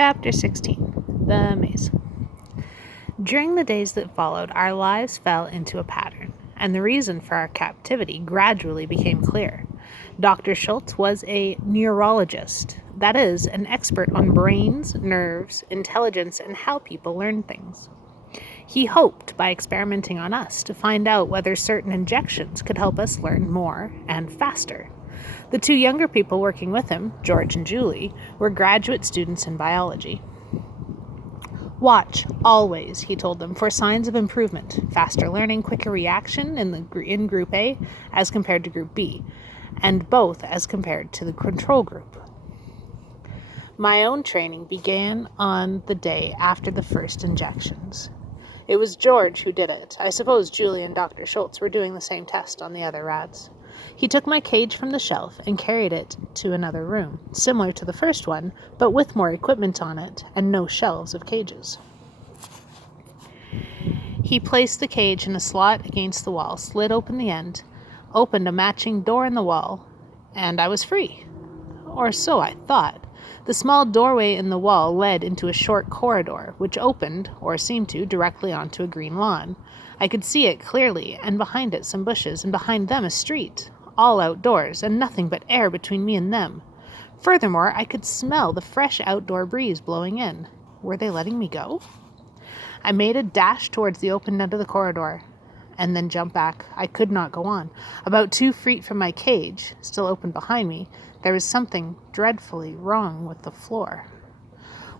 Chapter 16. The Maze. During the days that followed, our lives fell into a pattern, and the reason for our captivity gradually became clear. Dr. Schultz was a neurologist, that is, an expert on brains, nerves, intelligence, and how people learn things. He hoped, by experimenting on us, to find out whether certain injections could help us learn more and faster. The two younger people working with him, George and Julie, were graduate students in biology. Watch, always, he told them, for signs of improvement, faster learning, quicker reaction in Group A as compared to Group B, and both as compared to the control group. My own training began on the day after the first injections. It was George who did it. I suppose Julie and Dr. Schultz were doing the same test on the other rats. He took my cage from the shelf and carried it to another room, similar to the first one, but with more equipment on it and no shelves of cages. He placed the cage in a slot against the wall, slid open the end, opened a matching door in the wall, and I was free. Or so I thought. The small doorway in the wall led into a short corridor, which opened, or seemed to, directly onto a green lawn. I could see it clearly, and behind it some bushes, and behind them a street, all outdoors, and nothing but air between me and them. Furthermore, I could smell the fresh outdoor breeze blowing in. Were they letting me go? I made a dash towards the open end of the corridor, and then jumped back. I could not go on. About 2 feet from my cage, still open behind me, there was something dreadfully wrong with the floor.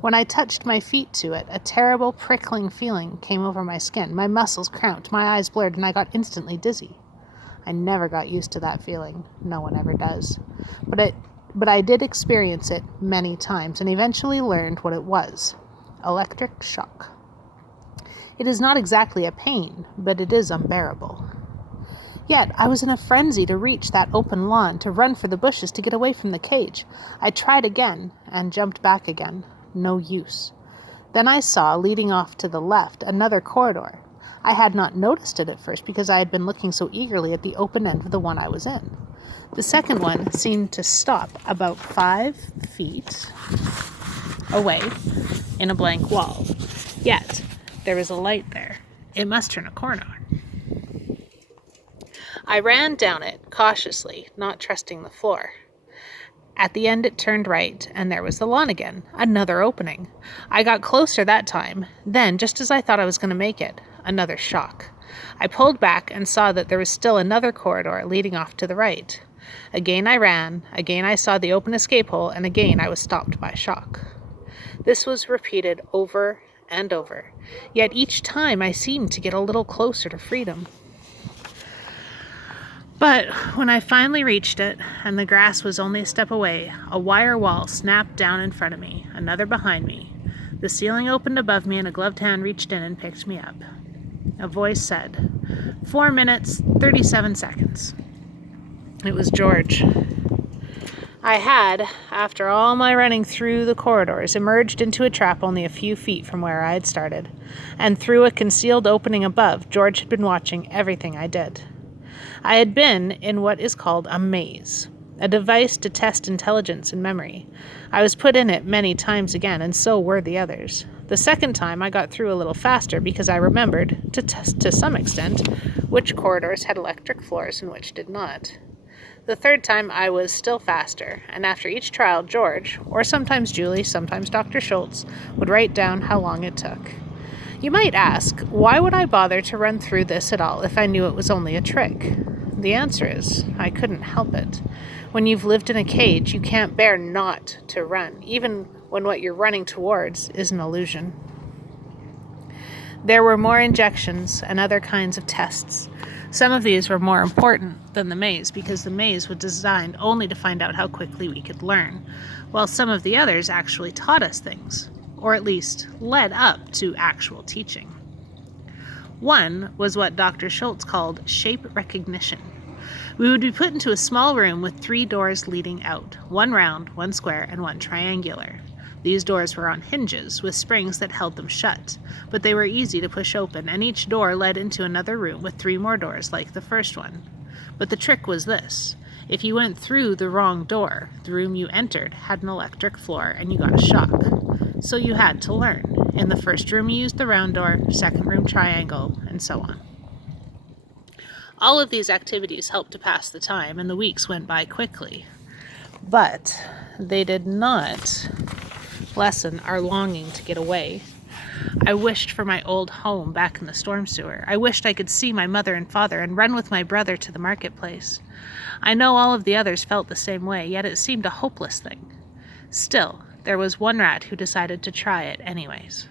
When I touched my feet to it, a terrible prickling feeling came over my skin. My muscles cramped, my eyes blurred, and I got instantly dizzy. I never got used to that feeling. No one ever does. But I did experience it many times and eventually learned what it was. Electric shock. It is not exactly a pain, but it is unbearable. Yet I was in a frenzy to reach that open lawn, to run for the bushes, to get away from the cage. I tried again and jumped back again. No use. Then I saw, leading off to the left, another corridor. I had not noticed it at first because I had been looking so eagerly at the open end of the one I was in. The second one seemed to stop about 5 feet away in a blank wall. Yet there was a light there. It must turn a corner. I ran down it, cautiously, not trusting the floor. At the end it turned right, and there was the lawn again, another opening. I got closer that time. Then, just as I thought I was going to make it, another shock. I pulled back and saw that there was still another corridor leading off to the right. Again I ran, again I saw the open escape hole, and again I was stopped by shock. This was repeated over and over, yet each time I seemed to get a little closer to freedom. But when I finally reached it, and the grass was only a step away, a wire wall snapped down in front of me, another behind me. The ceiling opened above me, and a gloved hand reached in and picked me up. A voice said, 4 minutes, 37 seconds. It was George. I had, after all my running through the corridors, emerged into a trap only a few feet from where I had started, and through a concealed opening above, George had been watching everything I did. I had been in what is called a maze, a device to test intelligence and memory. I was put in it many times again, and so were the others. The second time I got through a little faster because I remembered, to some extent, which corridors had electric floors and which did not. The third time I was still faster, and after each trial, George, or sometimes Julie, sometimes Dr. Schultz, would write down how long it took. You might ask, why would I bother to run through this at all if I knew it was only a trick? The answer is, I couldn't help it. When you've lived in a cage, you can't bear not to run, even when what you're running towards is an illusion. There were more injections and other kinds of tests. Some of these were more important than the maze because the maze was designed only to find out how quickly we could learn, while some of the others actually taught us things, or at least led up to actual teaching. One was what Dr. Schultz called shape recognition. We would be put into a small room with 3 doors leading out, 1 round, 1 square, and 1 triangular. These doors were on hinges with springs that held them shut, but they were easy to push open, and each door led into another room with 3 more doors like the first one. But the trick was this. If you went through the wrong door, the room you entered had an electric floor and you got a shock. So you had to learn. In the first room you used the round door, second room triangle, and so on. All of these activities helped to pass the time, and the weeks went by quickly. But they did not lessen our longing to get away. I wished for my old home back in the storm sewer. I wished I could see my mother and father and run with my brother to the marketplace. I know all of the others felt the same way, yet it seemed a hopeless thing. Still, there was one rat who decided to try it anyways.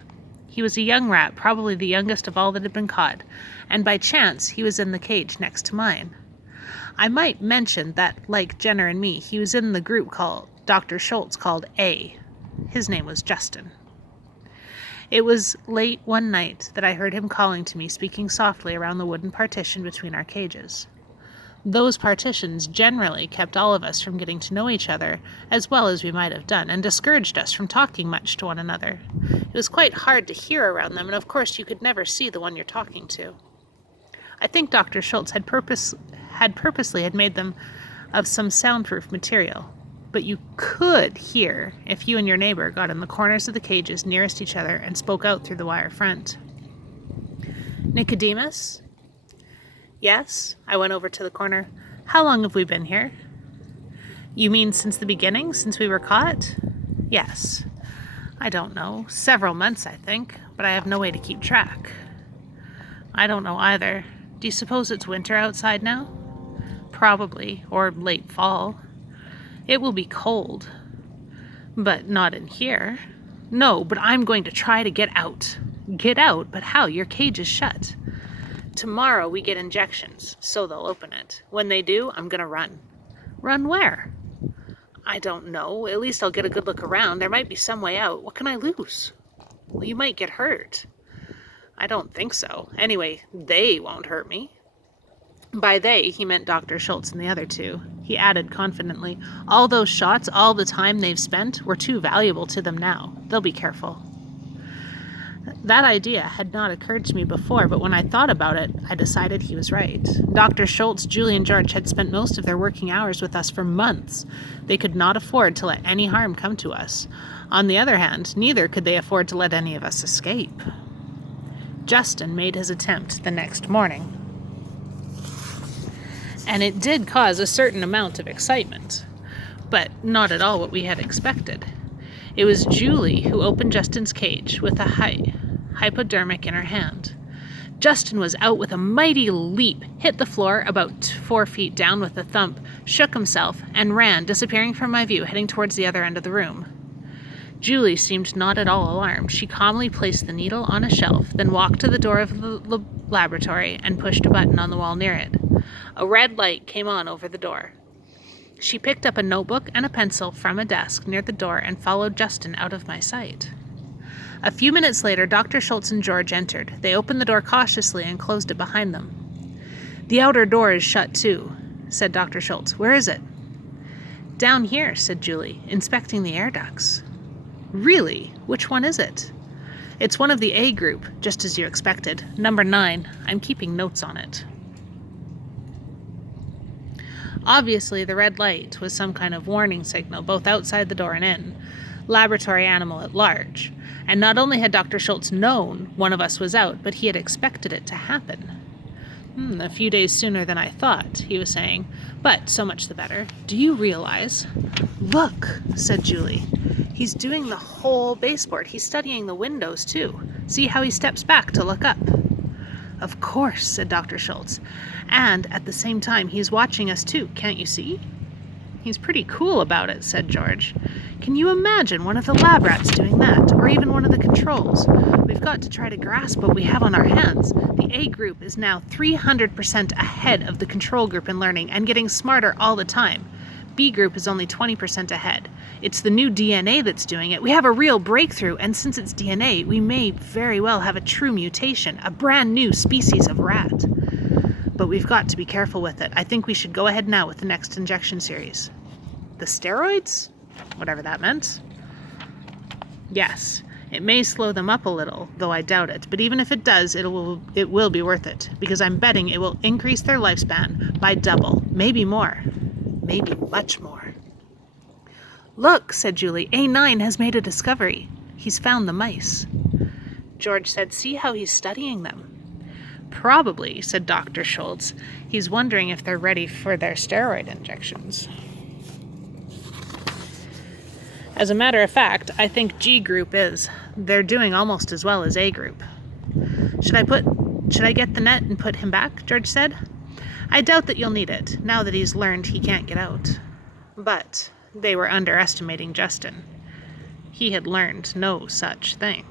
He was a young rat, probably the youngest of all that had been caught, and by chance he was in the cage next to mine. I might mention that, like Jenner and me, he was in the group called Dr. Schultz called A. His name was Justin. It was late one night that I heard him calling to me, speaking softly around the wooden partition between our cages. Those partitions generally kept all of us from getting to know each other as well as we might have done, and discouraged us from talking much to one another. It was quite hard to hear around them, and of course you could never see the one you're talking to. I think Dr. Schultz had purposely made them of some soundproof material, but you could hear if you and your neighbor got in the corners of the cages nearest each other and spoke out through the wire front. Nicodemus? Yes, I went over to the corner. How long have we been here? You mean since the beginning, since we were caught? Yes. I don't know. Several months, I think, but I have no way to keep track. I don't know either. Do you suppose it's winter outside now? Probably, or late fall. It will be cold. But not in here. No, but I'm going to try to get out. Get out? But how? Your cage is shut. Tomorrow we get injections, so they'll open it. When they do, I'm gonna run. Run where? I don't know. At least I'll get a good look around. There might be some way out. What can I lose? Well, you might get hurt. I don't think so. Anyway, they won't hurt me. By they, he meant Dr. Schultz and the other two. He added confidently, all those shots, all the time they've spent, were too valuable to them now. They'll be careful. That idea had not occurred to me before, but when I thought about it, I decided he was right. Dr. Schultz, Julie, and George had spent most of their working hours with us for months. They could not afford to let any harm come to us. On the other hand, neither could they afford to let any of us escape. Justin made his attempt the next morning, and it did cause a certain amount of excitement, but not at all what we had expected. It was Julie who opened Justin's cage with a hypodermic in her hand. Justin was out with a mighty leap, hit the floor about 4 feet down with a thump, shook himself, and ran, disappearing from my view, heading towards the other end of the room. Julie seemed not at all alarmed. She calmly placed the needle on a shelf, then walked to the door of the laboratory and pushed a button on the wall near it. A red light came on over the door. She picked up a notebook and a pencil from a desk near the door and followed Justin out of my sight. A few minutes later, Dr. Schultz and George entered. They opened the door cautiously and closed it behind them. The outer door is shut too, said Dr. Schultz. Where is it? Down here, said Julie, inspecting the air ducts. Really? Which one is it? It's one of the A group, just as you expected. Number 9. I'm keeping notes on it. Obviously, the red light was some kind of warning signal, both outside the door and in. Laboratory animal at large. And not only had Dr. Schultz known one of us was out, but he had expected it to happen. A few days sooner than I thought, he was saying, but so much the better. Do you realize? Look, said Julie. He's doing the whole baseboard. He's studying the windows, too. See how he steps back to look up. Of course, said Dr. Schultz. And at the same time, he's watching us, too. Can't you see? He's pretty cool about it, said George. Can you imagine one of the lab rats doing that, or even one of the controls? We've got to try to grasp what we have on our hands. The A group is now 300% ahead of the control group in learning and getting smarter all the time. B group is only 20% ahead. It's the new DNA that's doing it. We have a real breakthrough, and since it's DNA, we may very well have a true mutation, a brand new species of rat. But we've got to be careful with it. I think we should go ahead now with the next injection series. The steroids? Whatever that meant. Yes. It may slow them up a little, though I doubt it, but even if it does, it will be worth it, because I'm betting it will increase their lifespan by double, maybe more, maybe much more. Look, said Julie, A9 has made a discovery. He's found the mice. George said, see how he's studying them. Probably, said Dr. Schultz. He's wondering if they're ready for their steroid injections. As a matter of fact, I think G group is. They're doing almost as well as A group. Should I get the net and put him back? George said. I doubt that you'll need it, now that he's learned he can't get out. But they were underestimating Justin. He had learned no such thing.